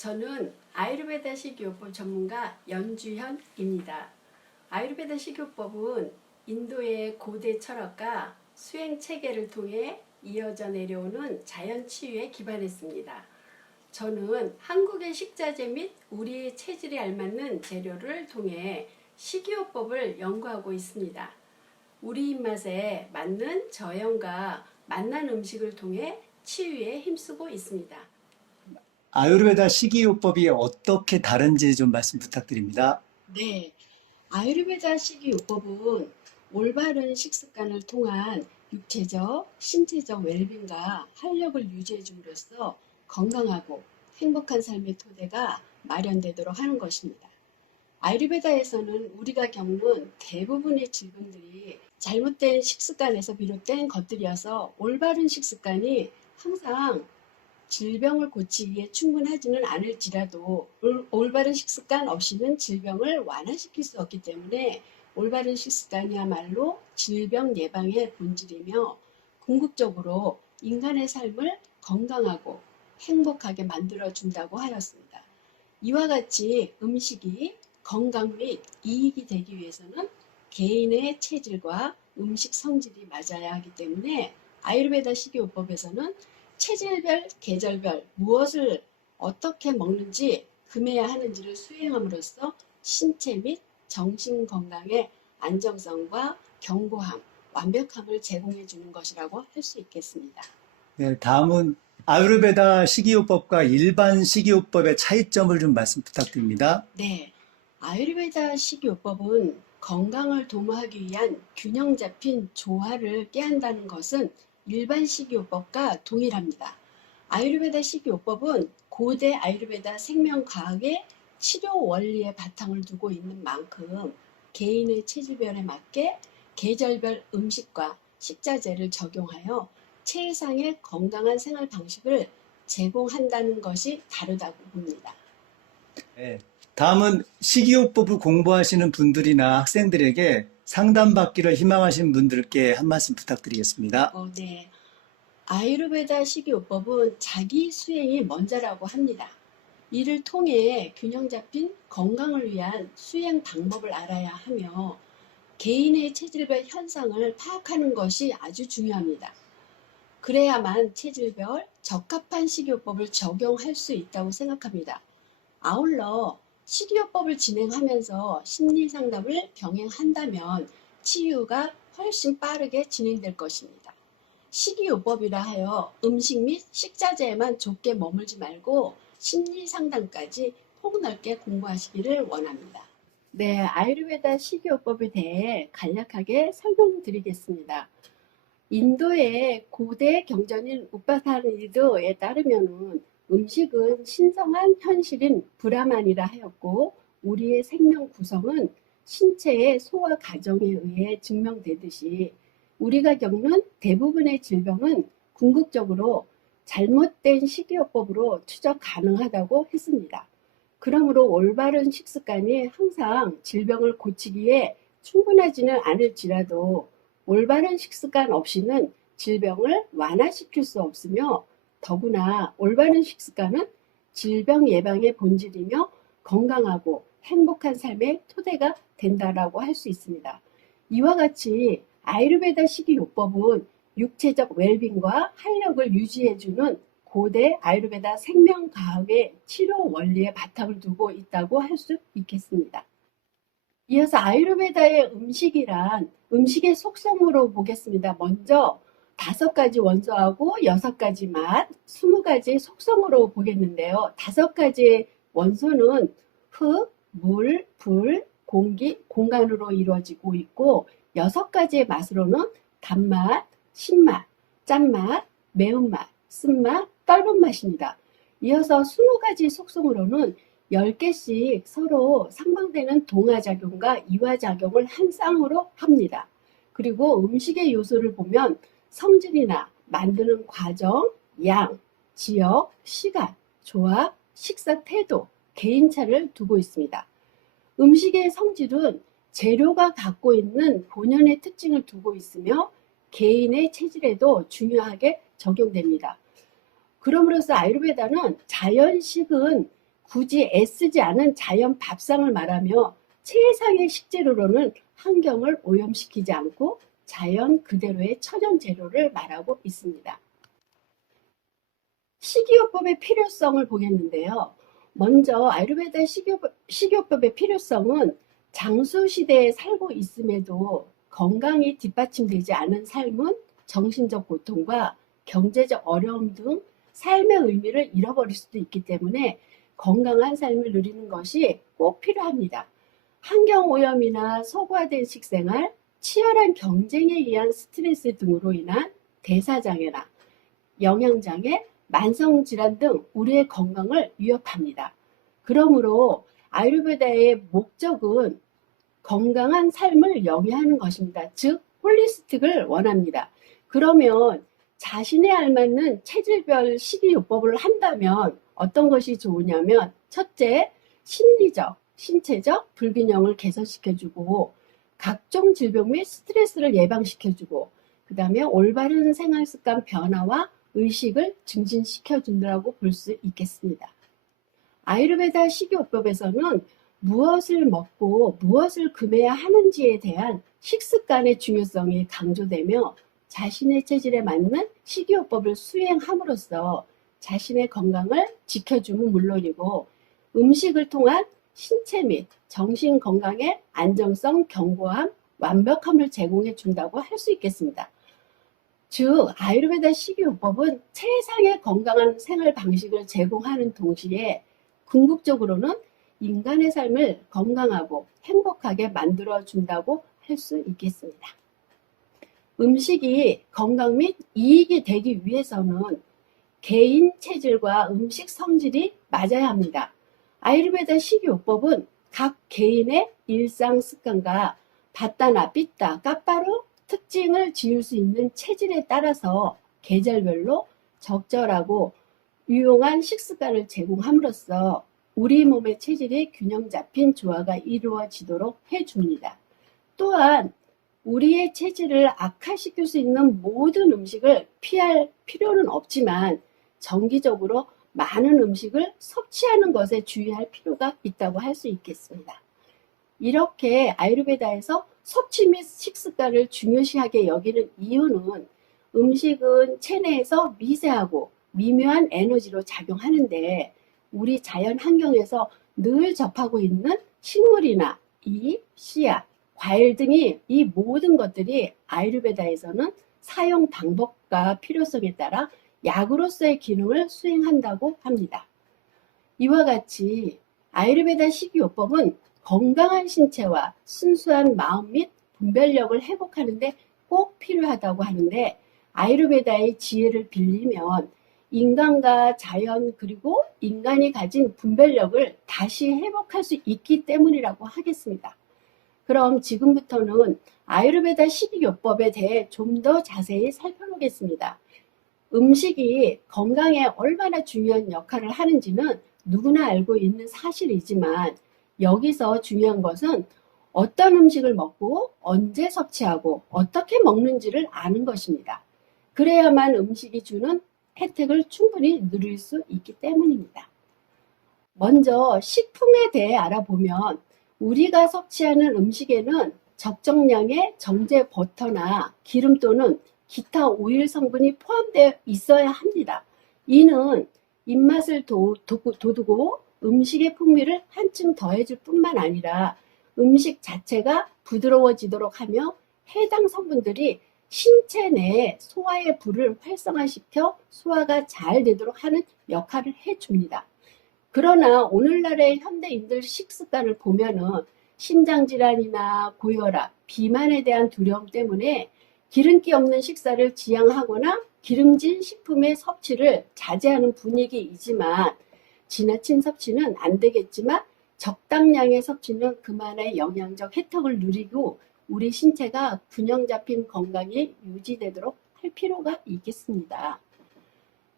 저는 아유르베다 식이요법 전문가 연주현입니다. 아유르베다 식이요법은 인도의 고대 철학과 수행 체계를 통해 이어져 내려오는 자연 치유에 기반했습니다. 저는 한국의 식자재 및 우리의 체질에 알맞는 재료를 통해 식이요법을 연구하고 있습니다. 우리 입맛에 맞는 저염과 맛난 음식을 통해 치유에 힘쓰고 있습니다. 아유르베다 식이요법이 어떻게 다른지 좀 말씀 부탁드립니다. 네, 아유르베다 식이요법은 올바른 식습관을 통한 육체적, 신체적 웰빙과 활력을 유지해 줌으로써 건강하고 행복한 삶의 토대가 마련되도록 하는 것입니다. 아유르베다에서는 우리가 겪는 대부분의 질병들이 잘못된 식습관에서 비롯된 것들이어서 올바른 식습관이 항상 질병을 고치기에 충분하지는 않을지라도 올바른 식습관 없이는 질병을 완화시킬 수 없기 때문에 올바른 식습관이야말로 질병 예방의 본질이며 궁극적으로 인간의 삶을 건강하고 행복하게 만들어준다고 하였습니다. 이와 같이 음식이 건강 및 이익이 되기 위해서는 개인의 체질과 음식 성질이 맞아야 하기 때문에 아유르베다 식이요법에서는 체질별, 계절별 무엇을 어떻게 먹는지 금해야 하는지를 수행함으로써 신체 및 정신 건강의 안정성과 견고함, 완벽함을 제공해 주는 것이라고 할 수 있겠습니다. 네, 다음은 아유르베다 식이요법과 일반 식이요법의 차이점을 좀 말씀 부탁드립니다. 네, 아유르베다 식이요법은 건강을 도모하기 위한 균형 잡힌 조화를 꾀한다는 것은 일반 식이요법과 동일합니다. 아유르베다 식이요법은 고대 아유르베다 생명과학의 치료 원리의 바탕을 두고 있는 만큼 개인의 체질별에 맞게 계절별 음식과 식자재를 적용하여 최상의 건강한 생활 방식을 제공한다는 것이 다르다고 봅니다. 네, 다음은 식이요법을 공부하시는 분들이나 학생들에게 상담받기를 희망하시는 분들께 한 말씀 부탁드리겠습니다. 네. 아유르베다 식이요법은 자기 수행이 먼저라고 합니다. 이를 통해 균형 잡힌 건강을 위한 수행 방법을 알아야 하며 개인의 체질별 현상을 파악하는 것이 아주 중요합니다. 그래야만 체질별 적합한 식이요법을 적용할 수 있다고 생각합니다. 아울러 식이요법을 진행하면서 심리 상담을 병행한다면 치유가 훨씬 빠르게 진행될 것입니다. 식이요법이라 하여 음식 및 식자재에만 좁게 머물지 말고 심리 상담까지 폭넓게 공부하시기를 원합니다. 네, 아유르베다 식이요법에 대해 간략하게 설명드리겠습니다. 인도의 고대 경전인 우파사리드에 따르면 음식은 신성한 현실인 브라만이라 하였고 우리의 생명 구성은 신체의 소화 과정에 의해 증명되듯이 우리가 겪는 대부분의 질병은 궁극적으로 잘못된 식이요법으로 추적 가능하다고 했습니다. 그러므로 올바른 식습관이 항상 질병을 고치기에 충분하지는 않을지라도 올바른 식습관 없이는 질병을 완화시킬 수 없으며 더구나 올바른 식습관은 질병 예방의 본질이며 건강하고 행복한 삶의 토대가 된다라고 할 수 있습니다. 이와 같이 아유르베다 식이요법은 육체적 웰빙과 활력을 유지해주는 고대 아유르베다 생명과학의 치료 원리의 바탕을 두고 있다고 할 수 있겠습니다. 이어서 아유르베다의 음식이란 음식의 속성으로 보겠습니다. 먼저 5가지 원소하고 6가지 맛, 20가지 속성으로 보겠는데요. 5가지 원소는 흙, 물, 불, 공기, 공간으로 이루어지고 있고 6가지의 맛으로는 단맛, 신맛, 짠맛, 매운맛, 쓴맛, 떫은 맛입니다. 이어서 20가지 속성으로는 10개씩 서로 상반되는 동화작용과 이화작용을 한 쌍으로 합니다. 그리고 음식의 요소를 보면 성질이나 만드는 과정, 양, 지역, 시간, 조합, 식사 태도, 개인차를 두고 있습니다. 음식의 성질은 재료가 갖고 있는 본연의 특징을 두고 있으며 개인의 체질에도 중요하게 적용됩니다. 그럼으로써 아유르베다는 자연식은 굳이 애쓰지 않은 자연 밥상을 말하며 최상의 식재료로는 환경을 오염시키지 않고 자연 그대로의 천연 재료를 말하고 있습니다. 식이요법의 필요성을 보겠는데요. 먼저 아유르베다 식이요법의 필요성은 장수 시대에 살고 있음에도 건강이 뒷받침되지 않은 삶은 정신적 고통과 경제적 어려움 등 삶의 의미를 잃어버릴 수도 있기 때문에 건강한 삶을 누리는 것이 꼭 필요합니다. 환경오염이나 서구화된 식생활, 치열한 경쟁에 의한 스트레스 등으로 인한 대사장애나 영양장애, 만성질환 등 우리의 건강을 위협합니다. 그러므로 아유르베다의 목적은 건강한 삶을 영위하는 것입니다. 즉 홀리스틱을 원합니다. 그러면 자신에 알맞는 체질별 식이요법을 한다면 어떤 것이 좋으냐면 첫째, 심리적, 신체적 불균형을 개선시켜주고 각종 질병 및 스트레스를 예방시켜주고 그 다음에 올바른 생활습관 변화와 의식을 증진시켜준다고 볼 수 있겠습니다. 아유르베다 식이요법에서는 무엇을 먹고 무엇을 금해야 하는지에 대한 식습관의 중요성이 강조되며 자신의 체질에 맞는 식이요법을 수행함으로써 자신의 건강을 지켜주면 물론이고 음식을 통한 신체 및 정신 건강의 안정성, 견고함, 완벽함을 제공해 준다고 할 수 있겠습니다. 즉 아유르베다 식이요법은 최상의 건강한 생활 방식을 제공하는 동시에 궁극적으로는 인간의 삶을 건강하고 행복하게 만들어 준다고 할 수 있겠습니다. 음식이 건강 및 이익이 되기 위해서는 개인 체질과 음식 성질이 맞아야 합니다. 아유르베다 식이요법은 각 개인의 일상 습관과 바타나 삐따, 까빠로 특징을 지을 수 있는 체질에 따라서 계절별로 적절하고 유용한 식습관을 제공함으로써 우리 몸의 체질이 균형 잡힌 조화가 이루어지도록 해줍니다. 또한 우리의 체질을 악화시킬 수 있는 모든 음식을 피할 필요는 없지만 정기적으로 많은 음식을 섭취하는 것에 주의할 필요가 있다고 할 수 있겠습니다. 이렇게 아유르베다에서 섭취 및 식습관을 중요시하게 여기는 이유는 음식은 체내에서 미세하고 미묘한 에너지로 작용하는데 우리 자연 환경에서 늘 접하고 있는 식물이나 잎, 씨앗, 과일 등이 이 모든 것들이 아유르베다에서는 사용 방법과 필요성에 따라 약으로서의 기능을 수행한다고 합니다. 이와 같이 아유르베다 식이요법은 건강한 신체와 순수한 마음 및 분별력을 회복하는 데 꼭 필요하다고 하는데 아유르베다의 지혜를 빌리면 인간과 자연 그리고 인간이 가진 분별력을 다시 회복할 수 있기 때문이라고 하겠습니다. 그럼 지금부터는 아유르베다 식이요법에 대해 좀 더 자세히 살펴보겠습니다. 음식이 건강에 얼마나 중요한 역할을 하는지는 누구나 알고 있는 사실이지만 여기서 중요한 것은 어떤 음식을 먹고 언제 섭취하고 어떻게 먹는지를 아는 것입니다. 그래야만 음식이 주는 혜택을 충분히 누릴 수 있기 때문입니다. 먼저 식품에 대해 알아보면 우리가 섭취하는 음식에는 적정량의 정제 버터나 기름 또는 기타 오일 성분이 포함되어 있어야 합니다. 이는 입맛을 돋우고 음식의 풍미를 한층 더해줄 뿐만 아니라 음식 자체가 부드러워지도록 하며 해당 성분들이 신체 내에 소화의 불을 활성화시켜 소화가 잘 되도록 하는 역할을 해줍니다. 그러나 오늘날의 현대인들 식습관을 보면은 심장질환이나 고혈압, 비만에 대한 두려움 때문에 기름기 없는 식사를 지향하거나 기름진 식품의 섭취를 자제하는 분위기이지만 지나친 섭취는 안 되겠지만 적당량의 섭취는 그만의 영양적 혜택을 누리고 우리 신체가 균형 잡힌 건강이 유지되도록 할 필요가 있겠습니다.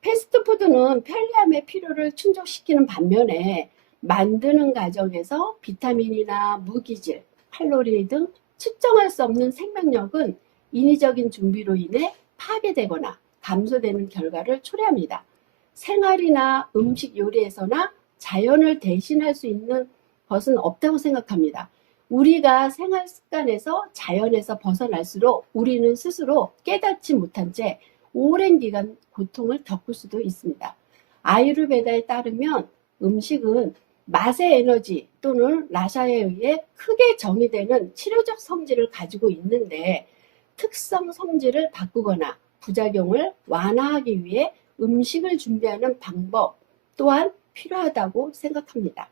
패스트푸드는 편리함의 필요를 충족시키는 반면에 만드는 과정에서 비타민이나 무기질, 칼로리 등 측정할 수 없는 생명력은 인위적인 준비로 인해 파괴되거나 감소되는 결과를 초래합니다. 생활이나 음식 요리에서나 자연을 대신할 수 있는 것은 없다고 생각합니다. 우리가 생활 습관에서 자연에서 벗어날수록 우리는 스스로 깨닫지 못한 채 오랜 기간 고통을 겪을 수도 있습니다. 아유르베다에 따르면 음식은 맛의 에너지 또는 라샤에 의해 크게 정의되는 치료적 성질을 가지고 있는데 특성 성질을 바꾸거나 부작용을 완화하기 위해 음식을 준비하는 방법 또한 필요하다고 생각합니다.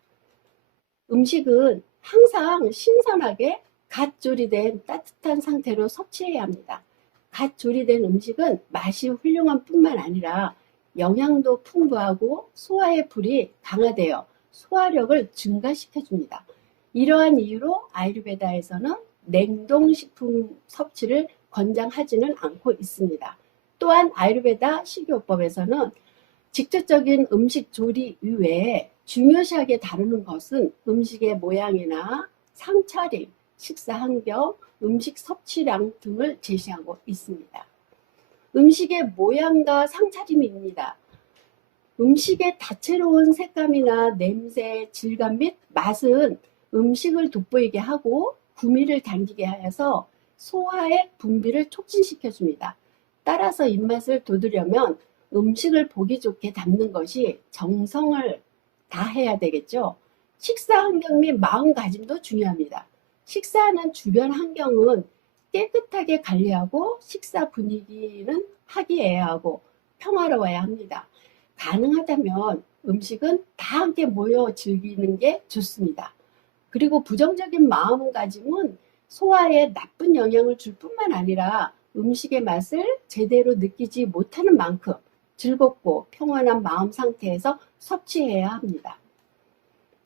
음식은 항상 신선하게 갓 조리된 따뜻한 상태로 섭취해야 합니다. 갓 조리된 음식은 맛이 훌륭한 뿐만 아니라 영양도 풍부하고 소화의 불이 강화되어 소화력을 증가시켜줍니다. 이러한 이유로 아유르베다에서는 냉동식품 섭취를 권장하지는 않고 있습니다. 또한 아유르베다 식이요법에서는 직접적인 음식 조리 이외에 중요시하게 다루는 것은 음식의 모양이나 상차림, 식사 환경, 음식 섭취량 등을 제시하고 있습니다. 음식의 모양과 상차림입니다. 음식의 다채로운 색감이나 냄새, 질감 및 맛은 음식을 돋보이게 하고 구미를 당기게 하여서 소화의 분비를 촉진시켜줍니다. 따라서 입맛을 돋우려면 음식을 보기 좋게 담는 것이 정성을 다해야 되겠죠. 식사 환경 및 마음가짐도 중요합니다. 식사하는 주변 환경은 깨끗하게 관리하고 식사 분위기는 화기애애하고 평화로워야 합니다. 가능하다면 음식은 다 함께 모여 즐기는 게 좋습니다. 그리고 부정적인 마음가짐은 소화에 나쁜 영향을 줄 뿐만 아니라 음식의 맛을 제대로 느끼지 못하는 만큼 즐겁고 평온한 마음 상태에서 섭취해야 합니다.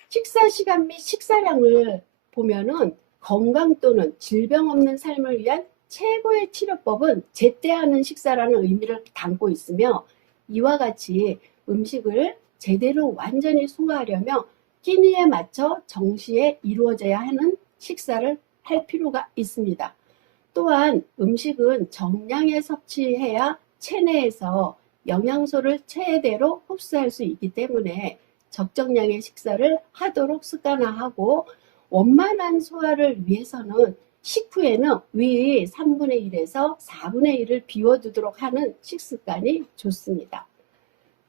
식사 시간 및 식사량을 보면은 건강 또는 질병 없는 삶을 위한 최고의 치료법은 제때하는 식사라는 의미를 담고 있으며 이와 같이 음식을 제대로 완전히 소화하려면 끼니에 맞춰 정시에 이루어져야 하는 식사를 할 필요가 있습니다. 또한 음식은 정량의 섭취해야 체내에서 영양소를 최대로 흡수할 수 있기 때문에 적정량의 식사를 하도록 습관화하고 원만한 소화를 위해서는 식후에는 위 3분의 1에서 4분의 1을 비워두도록 하는 식습관이 좋습니다.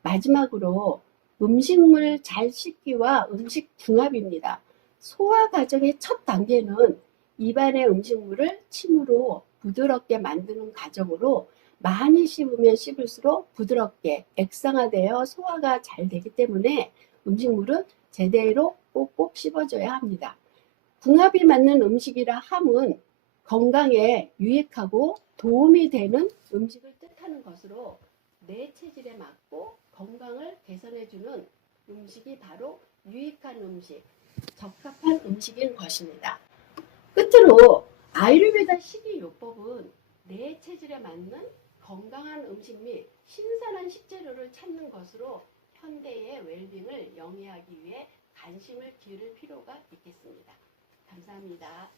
마지막으로 음식물 잘 씻기와 음식 궁합입니다. 소화 과정의 첫 단계는 입안의 음식물을 침으로 부드럽게 만드는 과정으로 많이 씹으면 씹을수록 부드럽게 액상화되어 소화가 잘 되기 때문에 음식물은 제대로 꼭꼭 씹어줘야 합니다. 궁합이 맞는 음식이라 함은 건강에 유익하고 도움이 되는 음식을 뜻하는 것으로 내 체질에 맞고 건강을 개선해주는 음식이 바로 유익한 음식, 적합한 음식인 것입니다. 끝으로 아유르베다 식이요법은 내 체질에 맞는 건강한 음식 및 신선한 식재료를 찾는 것으로 현대의 웰빙을 영위하기 위해 관심을 기울일 필요가 있겠습니다. 감사합니다.